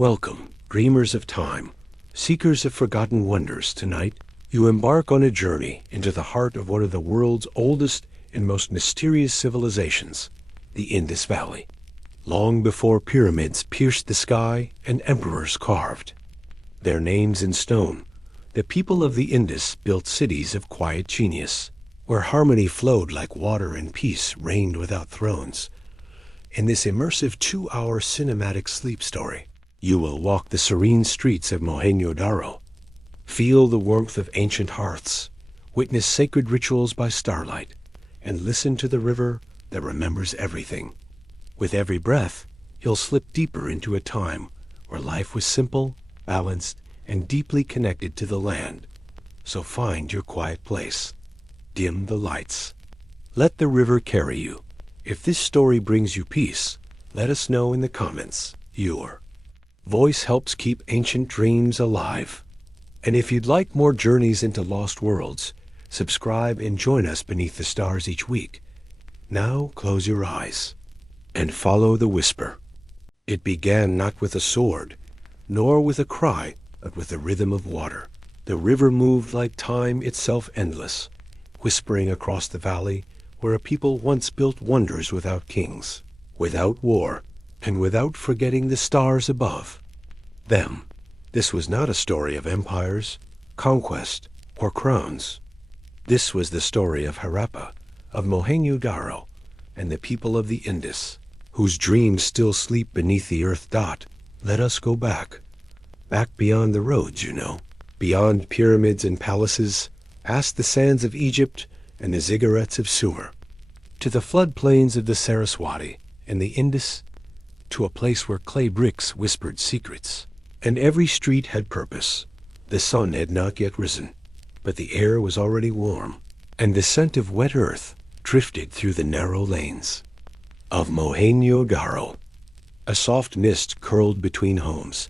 Welcome, dreamers of time, seekers of forgotten wonders. Tonight, you embark on a journey into the heart of one of the world's oldest and most mysterious civilizations, the Indus Valley. Long before pyramids pierced the sky and emperors carved their names in stone, the people of the Indus built cities of quiet genius, where harmony flowed like water and peace reigned without thrones. In this immersive 2-hour cinematic sleep story, you will walk the serene streets of Mohenjo-daro, feel the warmth of ancient hearths, witness sacred rituals by starlight, and listen to the river that remembers everything. With every breath, you'll slip deeper into a time where life was simple, balanced, and deeply connected to the land. So find your quiet place. Dim the lights. Let the river carry you. If this story brings you peace, let us know in the comments. Your voice helps keep ancient dreams alive. And if you'd like more journeys into lost worlds, subscribe and join us beneath the stars each week. Now close your eyes and follow the whisper. It began not with a sword, nor with a cry, but with the rhythm of water. The river moved like time itself, endless, whispering across the valley where a people once built wonders without kings, without war, and without forgetting the stars above them. This was not a story of empires, conquest, or crowns. This was the story of Harappa, of Mohenjo-daro, and the people of the Indus, whose dreams still sleep beneath the earth. Let us go back beyond the roads, beyond pyramids and palaces, past the sands of Egypt and the ziggurats of Sumer, to the floodplains of the Saraswati and the Indus, to a place where clay bricks whispered secrets, and every street had purpose. The sun had not yet risen, but the air was already warm, and the scent of wet earth drifted through the narrow lanes of Mohenjo-daro. A soft mist curled between homes,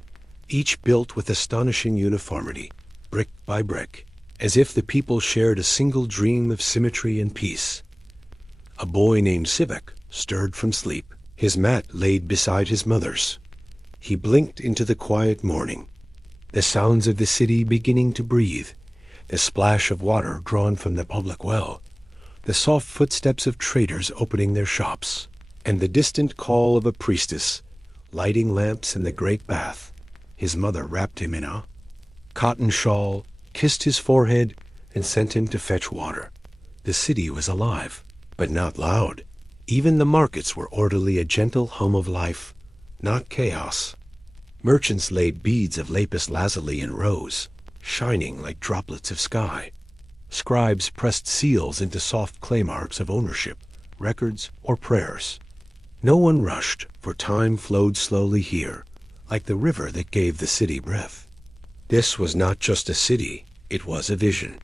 each built with astonishing uniformity, brick by brick, as if the people shared a single dream of symmetry and peace. A boy named Sivak stirred from sleep, his mat laid beside his mother's. He blinked into the quiet morning, the sounds of the city beginning to breathe, the splash of water drawn from the public well, the soft footsteps of traders opening their shops, and the distant call of a priestess lighting lamps in the great bath. His mother wrapped him in a cotton shawl, kissed his forehead, and sent him to fetch water. The city was alive, but not loud. Even the markets were orderly, a gentle hum of life, not chaos. Merchants laid beads of lapis lazuli in rows, shining like droplets of sky. Scribes pressed seals into soft clay marks of ownership, records, or prayers. No one rushed, for time flowed slowly here, like the river that gave the city breath. This was not just a city, it was a vision.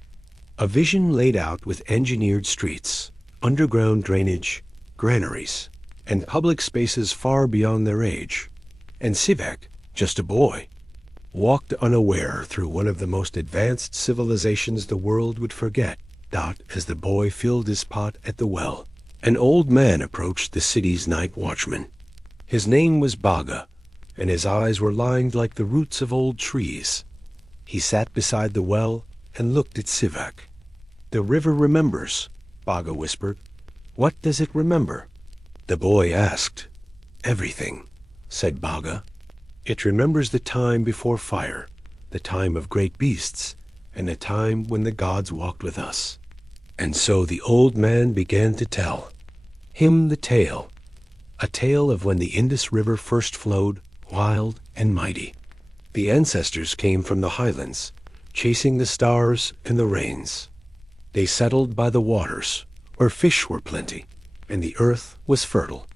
A vision laid out with engineered streets, underground drainage, granaries, and public spaces far beyond their age. And Sivak, just a boy, walked unaware through one of the most advanced civilizations the world would forget. As the boy filled his pot at the well, an old man approached the city's night watchman. His name was Baga, and his eyes were lined like the roots of old trees. He sat beside the well and looked at Sivak. "The river remembers," Baga whispered. "What does it remember?" The boy asked. "Everything," said Baga. "It remembers the time before fire, the time of great beasts, and the time when the gods walked with us." And so the old man began to tell him the tale, a tale of when the Indus River first flowed, wild and mighty. The ancestors came from the highlands, chasing the stars and the rains. They settled by the waters, where fish were plenty, and the earth was fertile.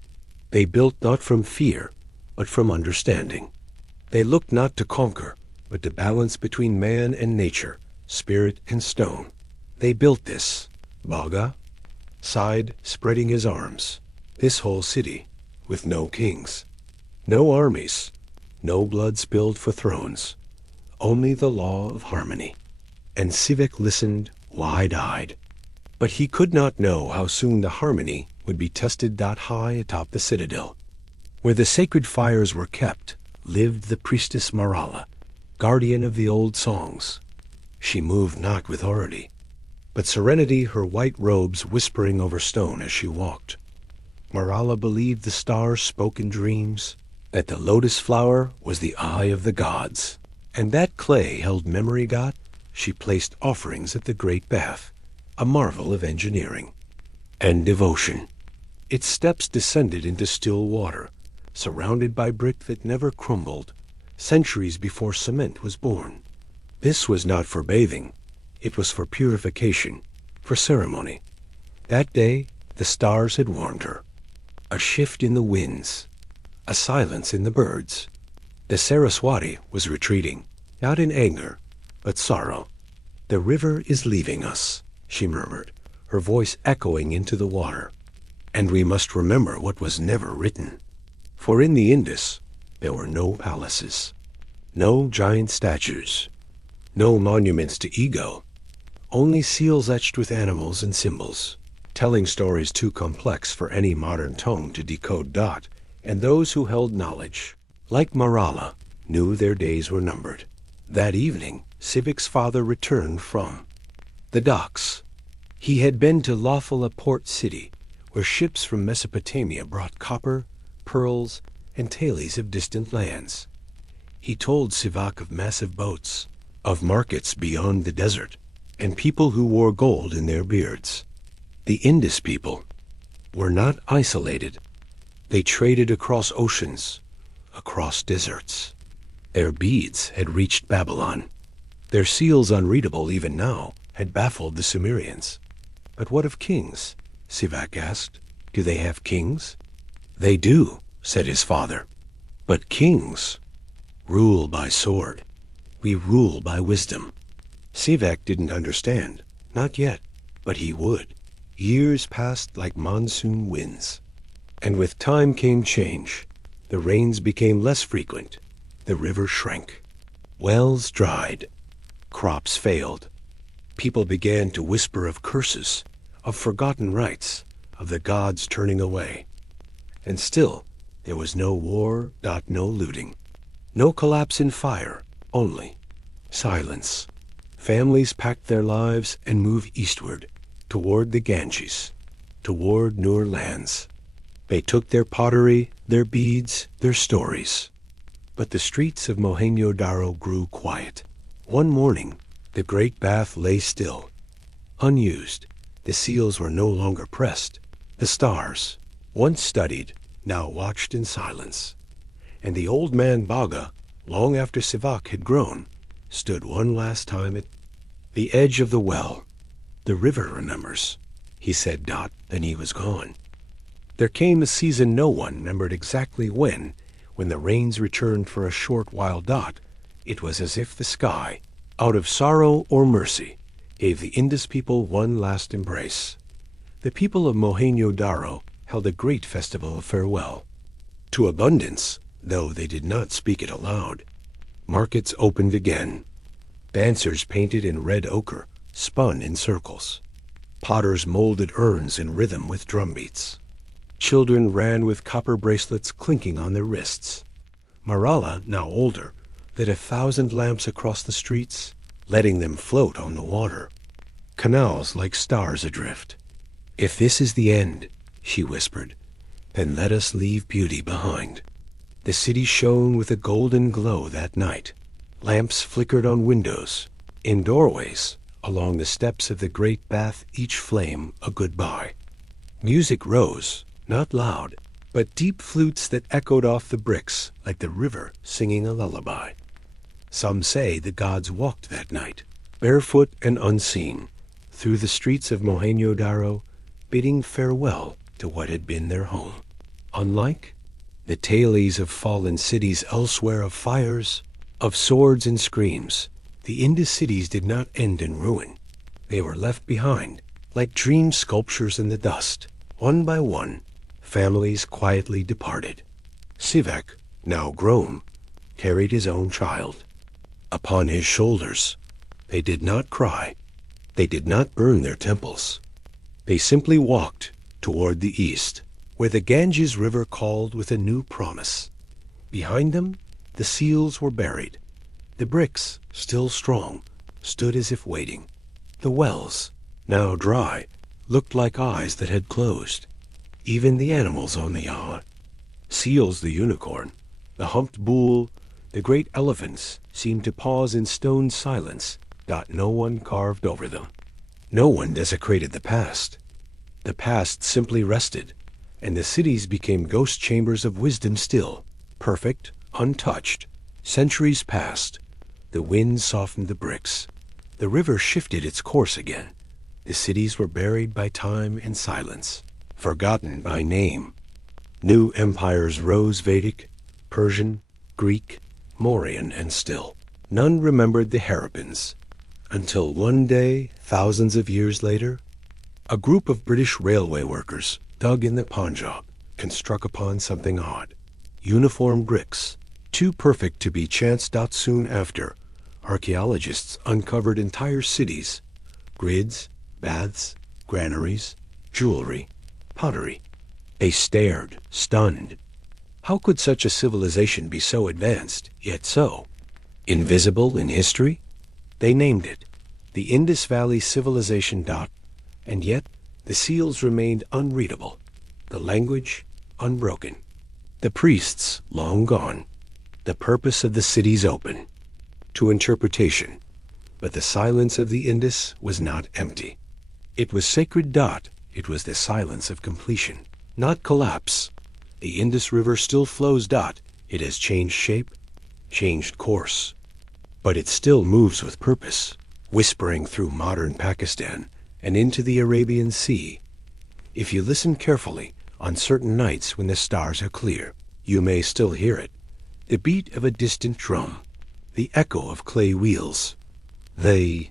They built not from fear, but from understanding. They looked not to conquer, but to balance between man and nature, spirit and stone. They built this, Baga sighed, spreading his arms, this whole city, with no kings, no armies, no blood spilled for thrones, only the law of harmony. And Sivak listened, wide-eyed. But he could not know how soon the harmony would be tested high atop the citadel, where the sacred fires were kept, lived the priestess Marala, guardian of the old songs. She moved not with authority, but serenity, her white robes whispering over stone as she walked. Marala believed the stars spoke in dreams, that the lotus flower was the eye of the gods, and that clay held memory got. She placed offerings at the great bath, a marvel of engineering and devotion. Its steps descended into still water, surrounded by brick that never crumbled, centuries before cement was born. This was not for bathing. It was for purification, for ceremony. That day, the stars had warned her. A shift in the winds, a silence in the birds. The Saraswati was retreating, not in anger, but sorrow. "The river is leaving us," she murmured, her voice echoing into the water. "And we must remember what was never written." For in the Indus, there were no palaces, no giant statues, no monuments to ego, only seals etched with animals and symbols, telling stories too complex for any modern tongue to decode. And those who held knowledge, like Marala, knew their days were numbered. That evening, Civic's father returned from the docks. He had been to Lawful, a port city, where ships from Mesopotamia brought copper, pearls, and tales of distant lands. He told Civac of massive boats, of markets beyond the desert, and people who wore gold in their beards. The Indus people were not isolated. They traded across oceans, across deserts. Their beads had reached Babylon. Their seals, unreadable even now, had baffled the Sumerians. "But what of kings?" Civac asked. "Do they have kings?" "They do," said his father. "But kings rule by sword. We rule by wisdom." Civac didn't understand, not yet, but he would. Years passed like monsoon winds. And with time came change. The rains became less frequent. The river shrank. Wells dried. Crops failed. People began to whisper of curses, of forgotten rites, of the gods turning away. And still, there was no war, no looting. No collapse in fire, only silence. Families packed their lives and moved eastward, toward the Ganges, toward newer lands. They took their pottery, their beads, their stories. But the streets of Mohenjo-daro grew quiet. One morning, the great bath lay still, unused. The seals were no longer pressed. The stars, once studied, now watched in silence. And the old man Baga, long after Civac had grown, stood one last time at the edge of the well. "The river remembers," he said. Then he was gone. There came a season no one remembered exactly when the rains returned for a short while. It was as if the sky, out of sorrow or mercy, gave the Indus people one last embrace. The people of Mohenjo-daro held a great festival of farewell. To abundance, though they did not speak it aloud. Markets opened again. Dancers painted in red ochre spun in circles. Potters molded urns in rhythm with drumbeats. Children ran with copper bracelets clinking on their wrists. Marala, now older, lit 1,000 lamps across the streets, letting them float on the water. Canals like stars adrift. "If this is the end," she whispered, "then let us leave beauty behind." The city shone with a golden glow that night. Lamps flickered on windows, in doorways, along the steps of the great bath, each flame a goodbye. Music rose, not loud, but deep flutes that echoed off the bricks like the river singing a lullaby. Some say the gods walked that night, barefoot and unseen, through the streets of Mohenjo-daro, bidding farewell to what had been their home. Unlike the tales of fallen cities elsewhere, of fires, of swords and screams, the Indus cities did not end in ruin. They were left behind, like dream sculptures in the dust. One by one, families quietly departed. Civac, now grown, carried his own child upon his shoulders. They did not cry. They did not burn their temples. They simply walked toward the east, where the Ganges River called with a new promise. Behind them, The seals were buried. The bricks, still strong, stood as if waiting. The wells, now dry, looked like eyes that had closed. Even the animals on the island, seals the unicorn, the humped bull, the great elephants, seemed to pause in stone silence. No one carved over them. No one desecrated the past. The past simply rested, and the cities became ghost chambers of wisdom still, perfect, untouched. Centuries passed. The wind softened the bricks. The river shifted its course again. The cities were buried by time and silence, forgotten by name. New empires rose, Vedic, Persian, Greek, Mauryan, and still none remembered the Harappans. Until one day, thousands of years later, a group of British railway workers dug in the Punjab and struck upon something odd. Uniform bricks, too perfect to be chance. Soon after, archaeologists uncovered entire cities, grids, baths, granaries, jewelry, pottery. They stared, stunned. How could such a civilization be so advanced, yet so invisible in history? They named it the Indus Valley Civilization. And yet the seals remained unreadable, the language unbroken, the priests long gone, the purpose of the cities open to interpretation. But the silence of the Indus was not empty. It was sacred. It was the silence of completion, not collapse. The Indus River still flows. It has changed shape, changed course, but it still moves with purpose, whispering through modern Pakistan and into the Arabian Sea. If you listen carefully, on certain nights when the stars are clear, you may still hear it, the beat of a distant drum, the echo of clay wheels, the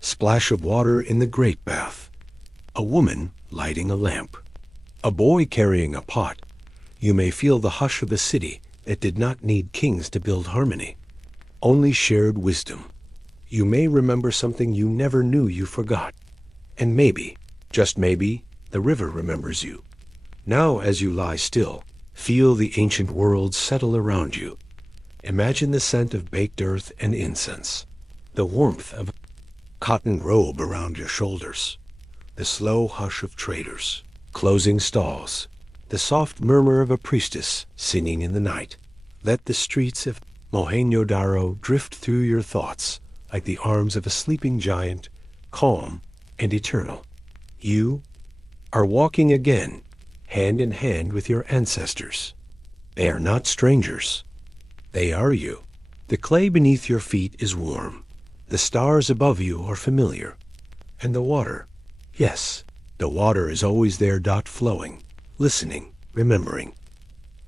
splash of water in the great bath, a woman lighting a lamp, a boy carrying a pot. You may feel the hush of a city that did not need kings to build harmony, only shared wisdom. You may remember something you never knew you forgot. And maybe, just maybe, the river remembers you. Now as you lie still, feel the ancient world settle around you. Imagine the scent of baked earth and incense, the warmth of a cotton robe around your shoulders, the slow hush of traders closing stalls, the soft murmur of a priestess singing in the night. Let the streets of Mohenjo-daro drift through your thoughts like the arms of a sleeping giant, calm and eternal. You are walking again, hand in hand with your ancestors. They are not strangers. They are you. The clay beneath your feet is warm. The stars above you are familiar. And the water, yes, the water is always there. Flowing, listening, remembering.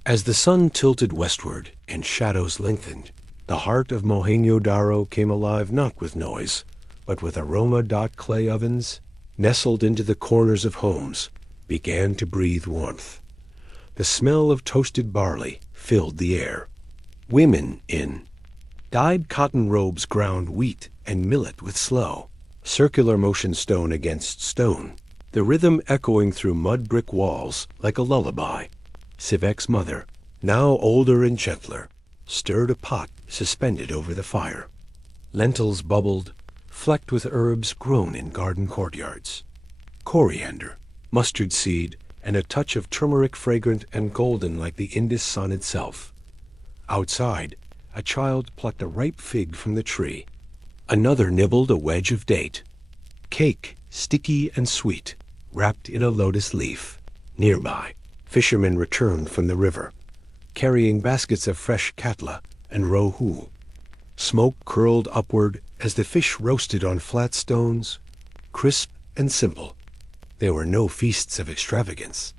As the sun tilted westward and shadows lengthened, the heart of Mohenjo-daro came alive not with noise, but with aroma. Clay ovens, nestled into the corners of homes, began to breathe warmth. The smell of toasted barley filled the air. Women in dyed cotton robes ground wheat and millet with slow, circular motion, stone against stone, the rhythm echoing through mud brick walls like a lullaby. Sivek's mother, now older and gentler, stirred a pot suspended over the fire. Lentils bubbled, flecked with herbs grown in garden courtyards. Coriander, mustard seed, and a touch of turmeric, fragrant and golden like the Indus sun itself. Outside, a child plucked a ripe fig from the tree. Another nibbled a wedge of date. Cake, sticky and sweet, wrapped in a lotus leaf. Nearby, fishermen returned from the river, carrying baskets of fresh katla and rohu. Smoke curled upward as the fish roasted on flat stones, crisp and simple. There were no feasts of extravagance,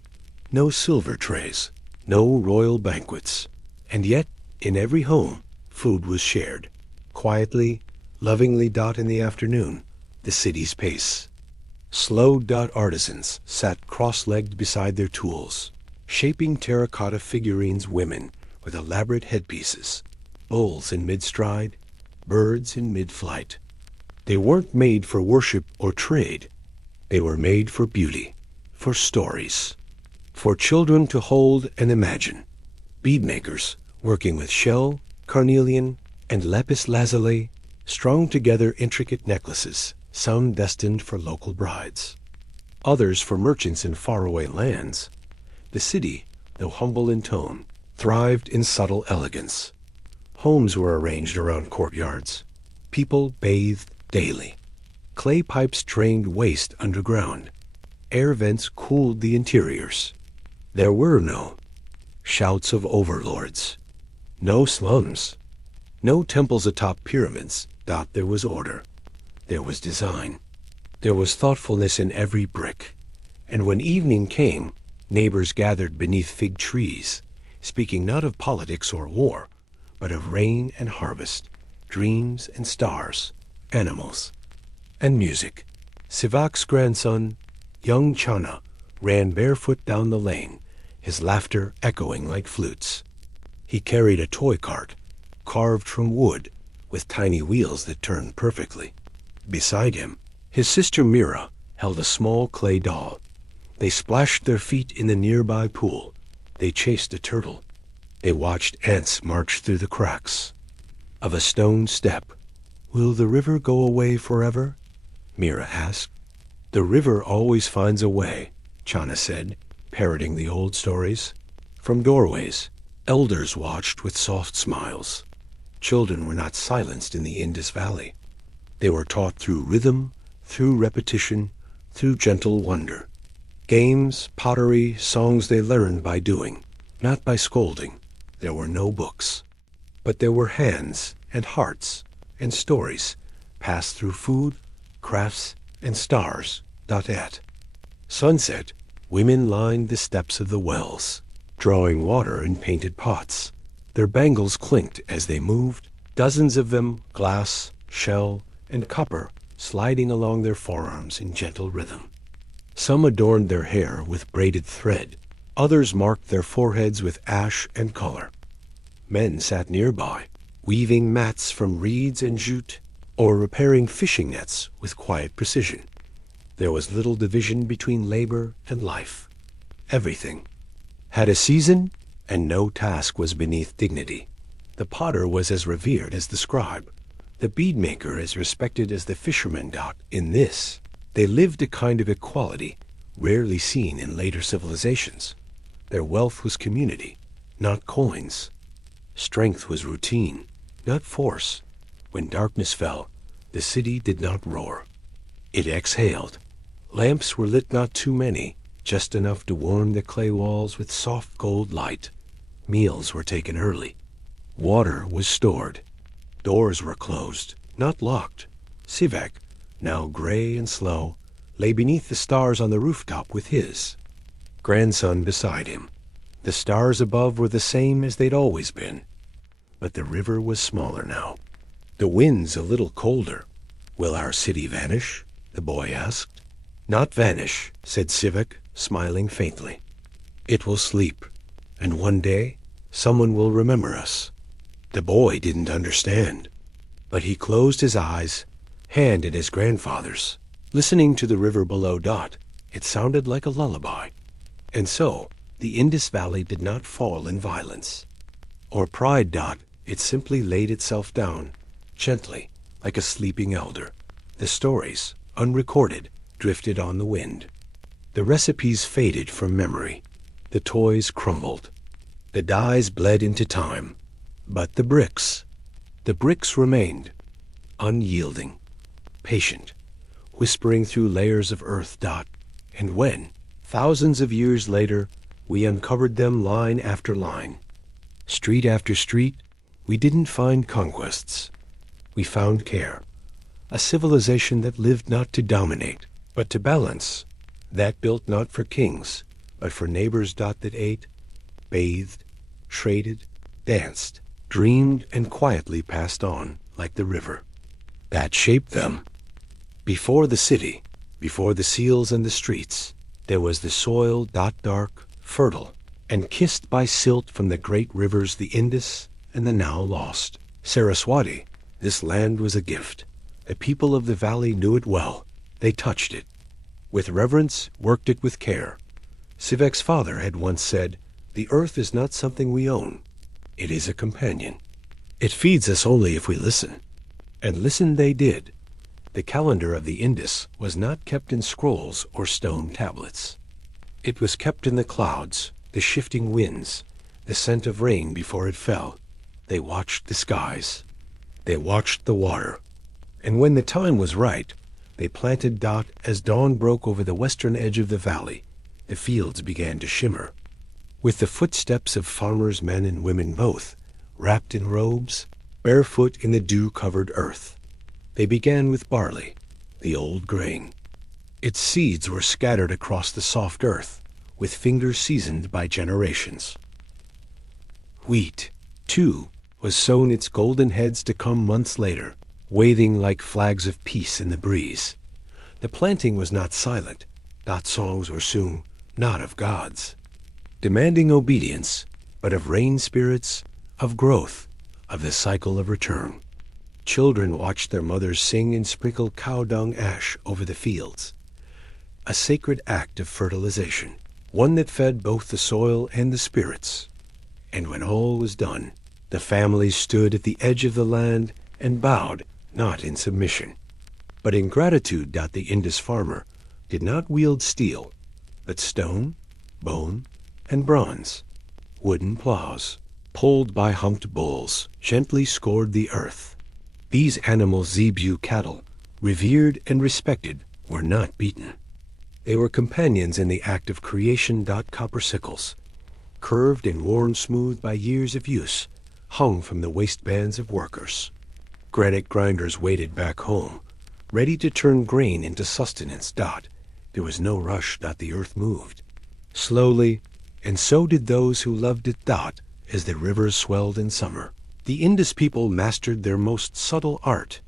no silver trays, no royal banquets. And yet, in every home, food was shared, quietly, lovingly. In the afternoon, the city's pace. Slow. Artisans sat cross-legged beside their tools, shaping terracotta figurines. Women with elaborate headpieces, bulls in mid-stride, birds in mid-flight. They weren't made for worship or trade. They were made for beauty, for stories, for children to hold and imagine. Beadmakers working with shell, carnelian, and lapis lazuli strung together intricate necklaces, some destined for local brides, others for merchants in faraway lands. The city, though humble in tone, thrived in subtle elegance. Homes were arranged around courtyards. People bathed daily. Clay pipes drained waste underground. Air vents cooled the interiors. There were no shouts of overlords, no slums, no temples atop pyramids. There was order. There was design. There was thoughtfulness in every brick. And when evening came, neighbors gathered beneath fig trees, speaking not of politics or war, but of rain and harvest, dreams and stars, animals and music. Sivak's grandson, young Chana, ran barefoot down the lane, his laughter echoing like flutes. He carried a toy cart, carved from wood, with tiny wheels that turned perfectly. Beside him, his sister Mira held a small clay doll. They splashed their feet in the nearby pool. They chased a turtle. They watched ants march through the cracks of a stone step. "Will the river go away forever?" Mira asked. "The river always finds a way," Chana said, parroting the old stories. From doorways, elders watched with soft smiles. Children were not silenced in the Indus Valley. They were taught through rhythm, through repetition, through gentle wonder. Games, pottery, songs they learned by doing, not by scolding. There were no books. But there were hands and hearts and stories passed through food, crafts, and stars. At sunset, women lined the steps of the wells, drawing water in painted pots. Their bangles clinked as they moved, dozens of them, glass, shell, and copper, sliding along their forearms in gentle rhythm. Some adorned their hair with braided thread. Others marked their foreheads with ash and color. Men sat nearby, weaving mats from reeds and jute, or repairing fishing nets with quiet precision. There was little division between labor and life. Everything had a season, and no task was beneath dignity. The potter was as revered as the scribe, the beadmaker as respected as the fisherman. In this, they lived a kind of equality rarely seen in later civilizations. Their wealth was community, not coins. Strength was routine, not force. When darkness fell, the city did not roar. It exhaled. Lamps were lit, not too many, just enough to warm the clay walls with soft gold light. Meals were taken early. Water was stored. Doors were closed, not locked. Sivak, now gray and slow, lay beneath the stars on the rooftop with his grandson beside him. The stars above were the same as they'd always been, but the river was smaller now. The winds a little colder. "Will our city vanish?" the boy asked. "Not vanish," said Sivak, smiling faintly. "It will sleep, and one day someone will remember us." The boy didn't understand, but he closed his eyes, hand in his grandfather's, listening to the river below. It sounded like a lullaby. And so, the Indus Valley did not fall in violence or pride. It simply laid itself down, gently, like a sleeping elder. The stories, unrecorded, drifted on the wind. The recipes faded from memory. The toys crumbled. The dyes bled into time. But the bricks remained, unyielding, patient, whispering through layers of earth. And when, thousands of years later, we uncovered them line after line, street after street, we didn't find conquests. We found care. A civilization that lived not to dominate, but to balance. That built not for kings, but for neighbors. That ate, bathed, traded, danced, dreamed, and quietly passed on like the river. That shaped them. Before the city, before the seals and the streets, there was the soil. Dark, fertile, and kissed by silt from the great rivers, the Indus and the now lost Saraswati. This land was a gift. The people of the valley knew it well. They touched it with reverence, worked it with care. Sivak's father had once said, "The earth is not something we own. It is a companion." It feeds us only if we listen. And listen they did. The calendar of the Indus was not kept in scrolls or stone tablets. It was kept in the clouds, the shifting winds, the scent of rain before it fell. They watched the skies. They watched the water. And when the time was right, they planted Dot as dawn broke over the western edge of the valley. The fields began to shimmer. With the footsteps of farmers, men and women both, wrapped in robes, barefoot in the dew-covered earth. They began with barley, the old grain. Its seeds were scattered across the soft earth, with fingers seasoned by generations. Wheat, too, was sown its golden heads to come months later, waving like flags of peace in the breeze. The planting was not silent. Dot's songs were soon not of gods, demanding obedience, but of rain spirits, of growth, of the cycle of return. Children watched their mothers sing and sprinkle cow dung ash over the fields, a sacred act of fertilization, one that fed both the soil and the spirits. And when all was done, the families stood at the edge of the land and bowed, not in submission, but in gratitude. The Indus farmer did not wield steel, but stone, bone, and bronze. Wooden plows, pulled by humped bulls, gently scored the earth. These animals, zebu cattle, revered and respected, were not beaten. They were companions in the act of creation. Copper sickles, curved and worn smooth by years of use, hung from the waistbands of workers. Granite grinders waited back home, ready to turn grain into sustenance. There was no rush. The earth moved slowly, and so did those who loved it. As the rivers swelled in summer, the Indus people mastered their most subtle art,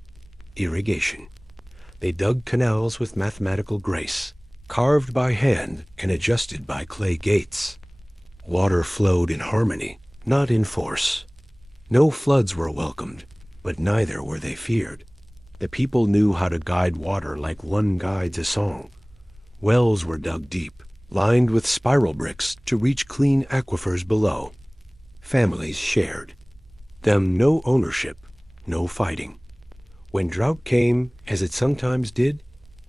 irrigation. They dug canals with mathematical grace, carved by hand and adjusted by clay gates. Water flowed in harmony, not in force. No floods were welcomed, but neither were they feared. The people knew how to guide water like one guides a song. Wells were dug deep, lined with spiral bricks to reach clean aquifers below. Families shared. Them no ownership, no fighting. When drought came, as it sometimes did,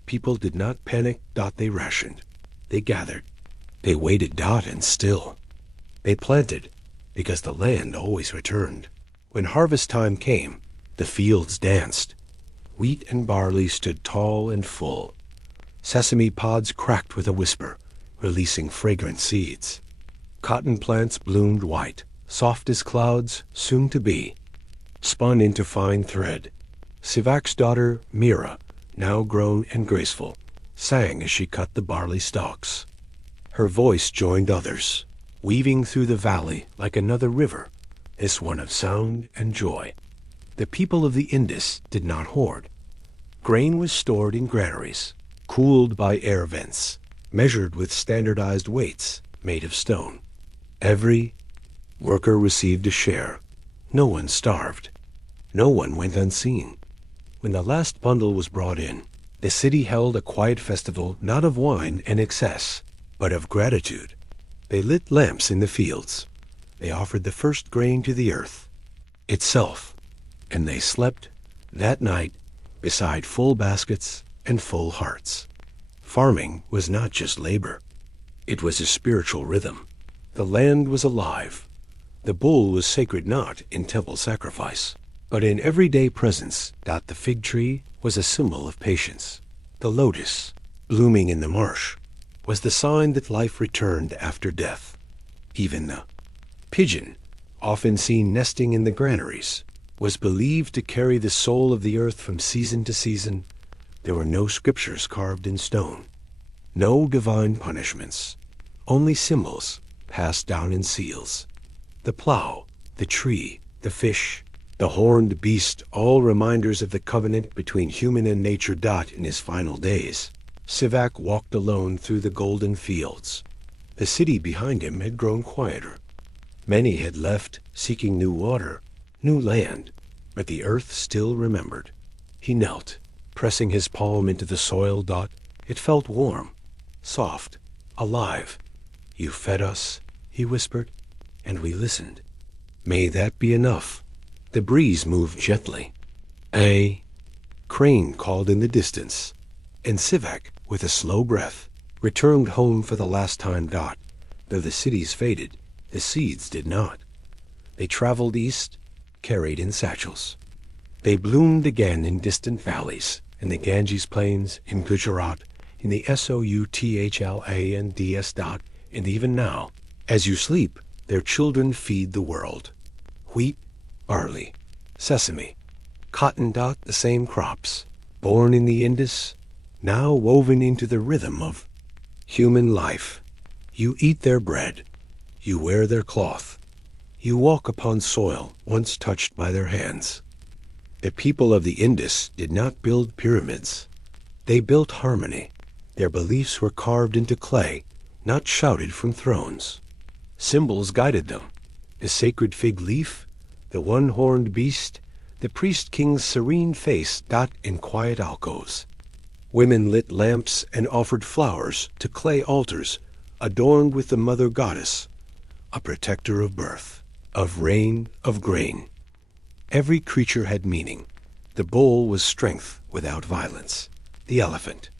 people did not panic. They rationed. They gathered. They waited. And still. They planted, because the land always returned. When harvest time came, the fields danced. Wheat and barley stood tall and full. Sesame pods cracked with a whisper, releasing fragrant seeds. Cotton plants bloomed white, soft as clouds, soon to be, spun into fine thread. Sivak's daughter, Mira, now grown and graceful, sang as she cut the barley stalks. Her voice joined others, weaving through the valley like another river, this one of sound and joy. The people of the Indus did not hoard. Grain was stored in granaries, cooled by air vents, measured with standardized weights made of stone. Every worker received a share. No one starved. No one went unseen. When the last bundle was brought in, the city held a quiet festival, not of wine and excess, but of gratitude. They lit lamps in the fields. They offered the first grain to the earth itself, and they slept that night beside full baskets and full hearts. Farming was not just labor. It was a spiritual rhythm. The land was alive. The bull was sacred not in temple sacrifice, but in everyday presence. The fig tree was a symbol of patience. The lotus, blooming in the marsh, was the sign that life returned after death. Even the pigeon, often seen nesting in the granaries, was believed to carry the soul of the earth from season to season. There were no scriptures carved in stone, no divine punishments, only symbols passed down in seals. The plow, the tree, the fish, the horned beast, all reminders of the covenant between human and nature. In his final days, Sivak walked alone through the golden fields. The city behind him had grown quieter. Many had left, seeking new water, new land, but the earth still remembered. He knelt, pressing his palm into the soil. It felt warm, soft, alive. "You fed us," he whispered, "and we listened. May that be enough. The breeze moved gently. A crane called in the distance, and Sivak, with a slow breath, returned home for the last time. Though the cities faded, the seeds did not. They traveled east, carried in satchels. They bloomed again in distant valleys, in the Ganges plains, in Gujarat, in the Soutla and DS. And even now, as you sleep, their children feed the world. Wheat, barley, sesame, cotton. The same crops, born in the Indus, now woven into the rhythm of human life. You eat their bread, you wear their cloth, you walk upon soil once touched by their hands. The people of the Indus did not build pyramids. They built harmony. Their beliefs were carved into clay, not shouted from thrones. Symbols guided them: the sacred fig leaf, the one-horned beast, the priest-king's serene face. In quiet alcoves, women lit lamps and offered flowers to clay altars adorned with the mother goddess, a protector of birth, of rain, of grain. Every creature had meaning. The bull was strength without violence, the elephant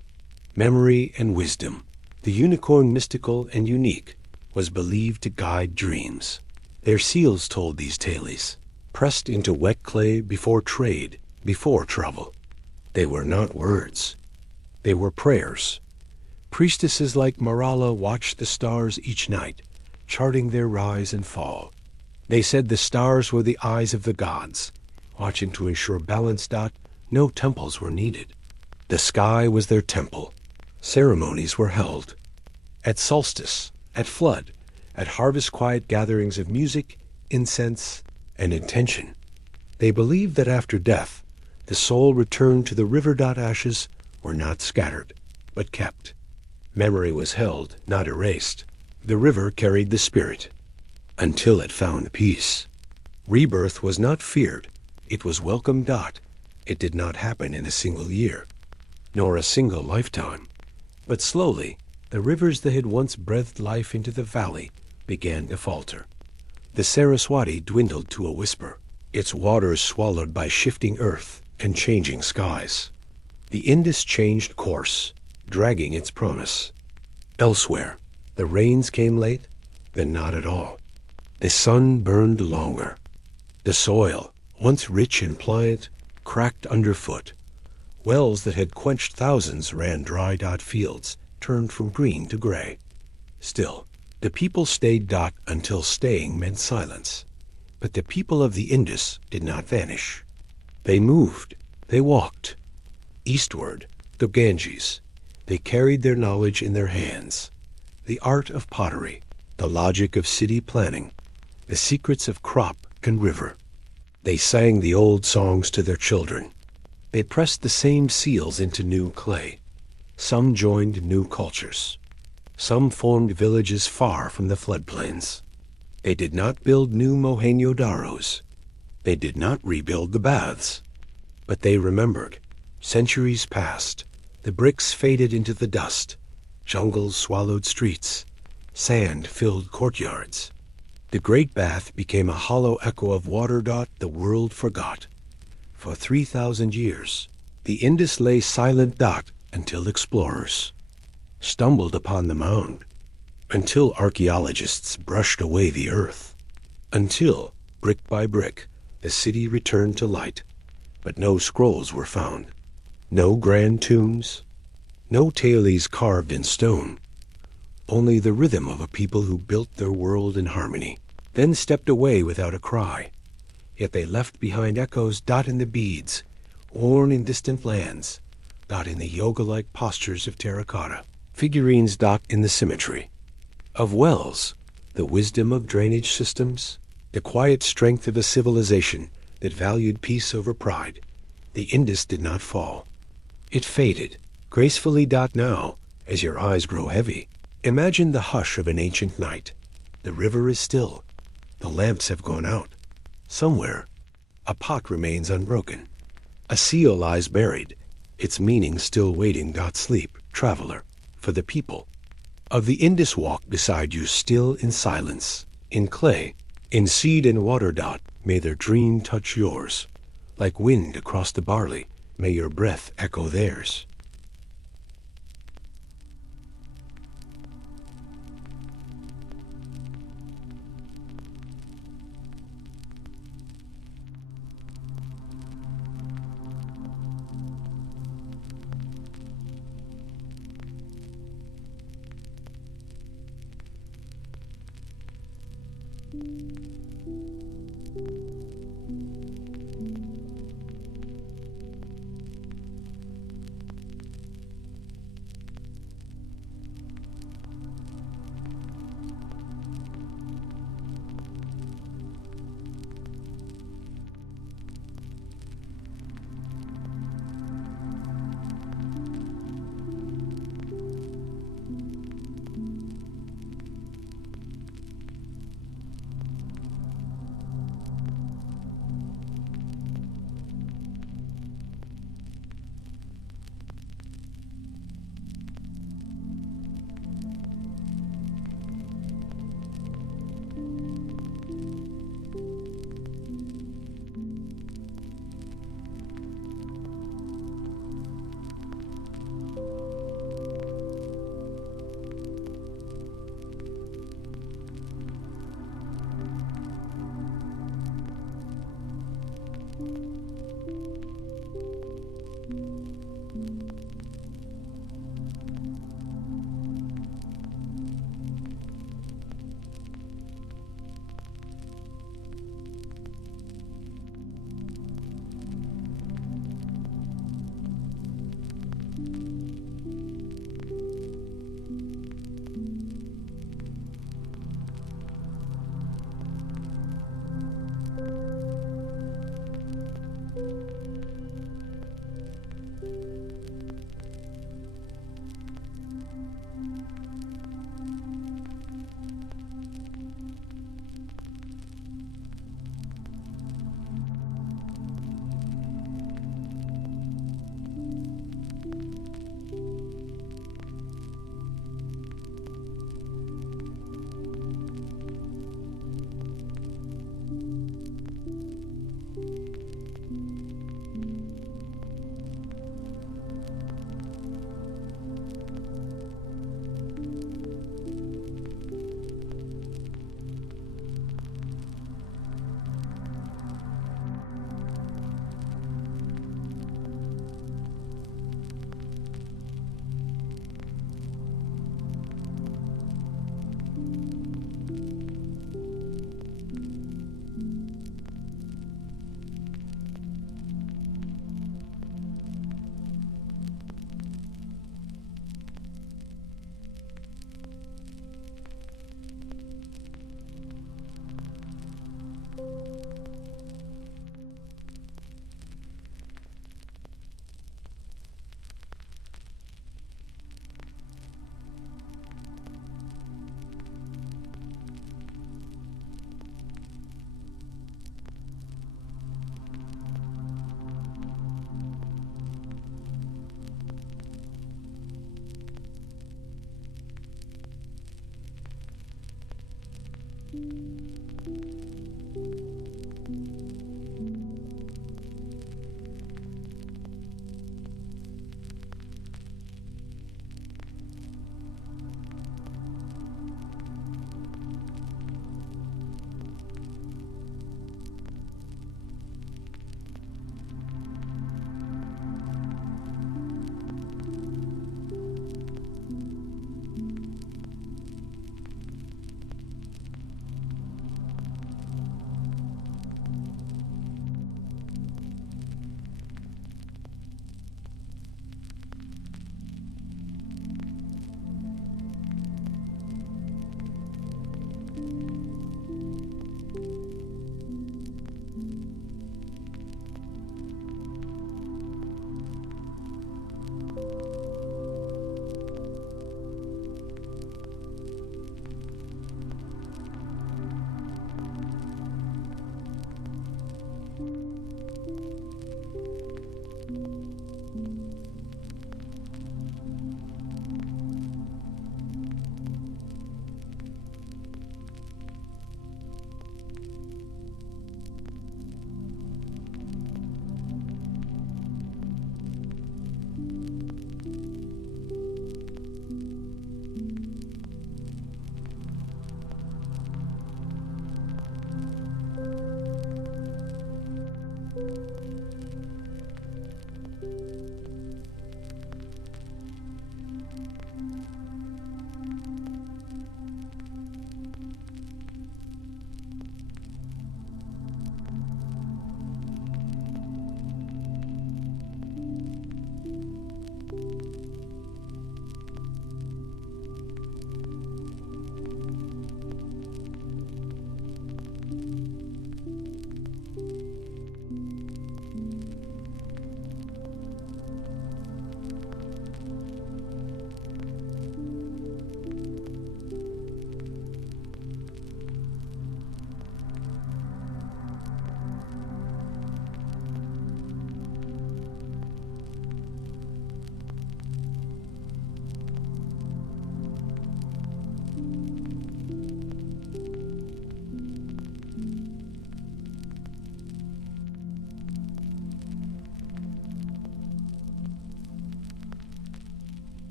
memory and wisdom, the unicorn mystical and unique, was believed to guide dreams. Their seals told these tales, pressed into wet clay before trade, before travel. They were not words. They were prayers. Priestesses like Marala watched the stars each night, charting their rise and fall. They said the stars were the eyes of the gods, watching to ensure balance. No temples were needed. The sky was their temple. Ceremonies were held. At solstice, at flood, at harvest, quiet gatherings of music, incense, and intention. They believed that after death, the soul returned to the river. Ashes were not scattered, but kept. Memory was held, not erased. The river carried the spirit, until it found peace. Rebirth was not feared. It was welcomed. It did not happen in a single year, nor a single lifetime. But slowly, the rivers that had once breathed life into the valley began to falter. The Saraswati dwindled to a whisper, its waters swallowed by shifting earth and changing skies. The Indus changed course, dragging its promise. Elsewhere, the rains came late, then not at all. The sun burned longer. The soil, once rich and pliant, cracked underfoot. Wells that had quenched thousands ran dry. Fields turned from green to gray. Still, the people stayed. Until staying meant silence. But the people of the Indus did not vanish. They moved. They walked. Eastward, the Ganges. They carried their knowledge in their hands. The art of pottery, the logic of city planning, the secrets of crop and river. They sang the old songs to their children. They pressed the same seals into new clay. Some joined new cultures. Some formed villages far from the floodplains. They did not build new Mohenjo-daros. They did not rebuild the baths. But they remembered. Centuries passed. The bricks faded into the dust. Jungles swallowed streets. Sand filled courtyards. The great bath became a hollow echo of water. The world forgot. For 3,000 years, the Indus lay silent. Until explorers stumbled upon the mound. Until archaeologists brushed away the earth. Until, brick by brick, the city returned to light. But no scrolls were found. No grand tombs. No talis carved in stone. Only the rhythm of a people who built their world in harmony, then stepped away without a cry. Yet they left behind echoes. In the beads, worn in distant lands. In the yoga-like postures of terracotta. Figurines. In the symmetry of wells, the wisdom of drainage systems, the quiet strength of a civilization that valued peace over pride. The Indus did not fall. It faded, gracefully. Now, as your eyes grow heavy, imagine the hush of an ancient night. The river is still. The lamps have gone out. Somewhere, a pot remains unbroken. A seal lies buried, its meaning still waiting. Sleep, traveler, for the people of the Indus walk beside you, still in silence, in clay, in seed and water. May their dream touch yours. Like wind across the barley, may your breath echo theirs.